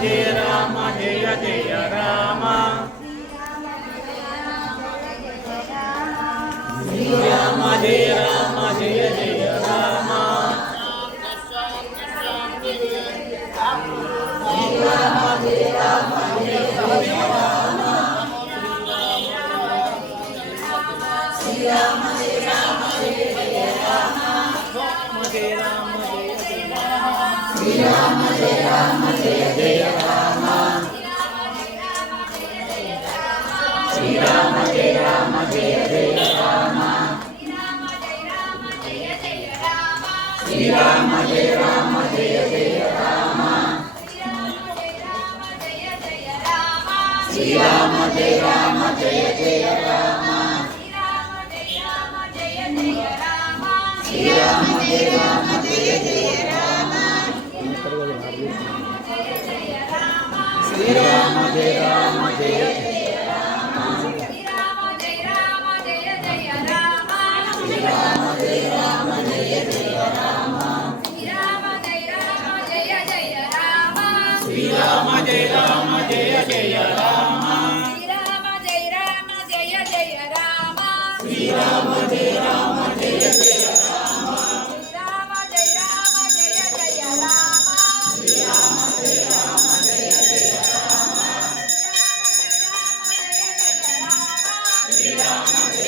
జయ రామ జయ జయ రామ శ్రీరామ జయ రామ జయ జయ రామ శ్రీరామ జయ రామ జయ జయ రామ శ్రీరామ జయ రామ జయ జయ రామ జయ రామ జయ జయ రామ శ్రీరామ జయ రామ జయ జయ రామ శ్రీరామ జయ రామ జయ జయ రామ శ్రీరామ జయ రామ జయ జయ రామ శ్రీరామ జయ రామ జయ జయ రామ శ్రీరామ జయ రామ జయ జయ రామ శ్రీరామ జయ రామ జయ జయ రామ శ్రీరామ జయ రామ జయ జయ రామ శ్రీరామ జయ రామ జయ జయ రామ శ్రీరామ జయ రామ జయ జయ రామ శ్రీరామ జయ రామ జయ జయ రామ శ్రీరామ జయ రామ జయ జయ రామ శ్రీరామ జయ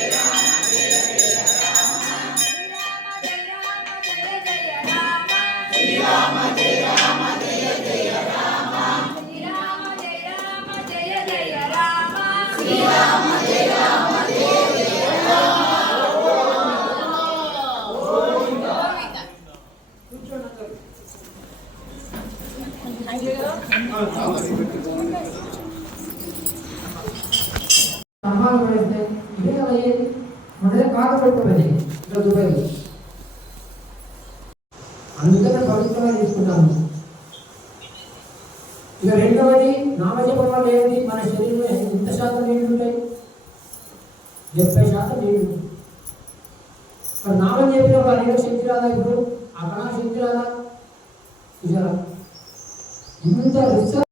రామ జయ జయ రామ శ్రీరామ జయ రామ జయ జయ రామ అందుకనే పవిత్రంగా తీసుకుంటాము. ఇక రెండవది నామజపం వల్ల ఏంటి, మన శరీరంలో ఎంత శాతం నీళ్ళు ఉంటాయి? 70% నీళ్ళు ఉంటాయి. మరి నామం చెప్పినప్పుడు అనేక శక్తి రాదా? ఇప్పుడు అక్కడ శక్తి రాదా? చూసారా ఇంత రిసర్చ్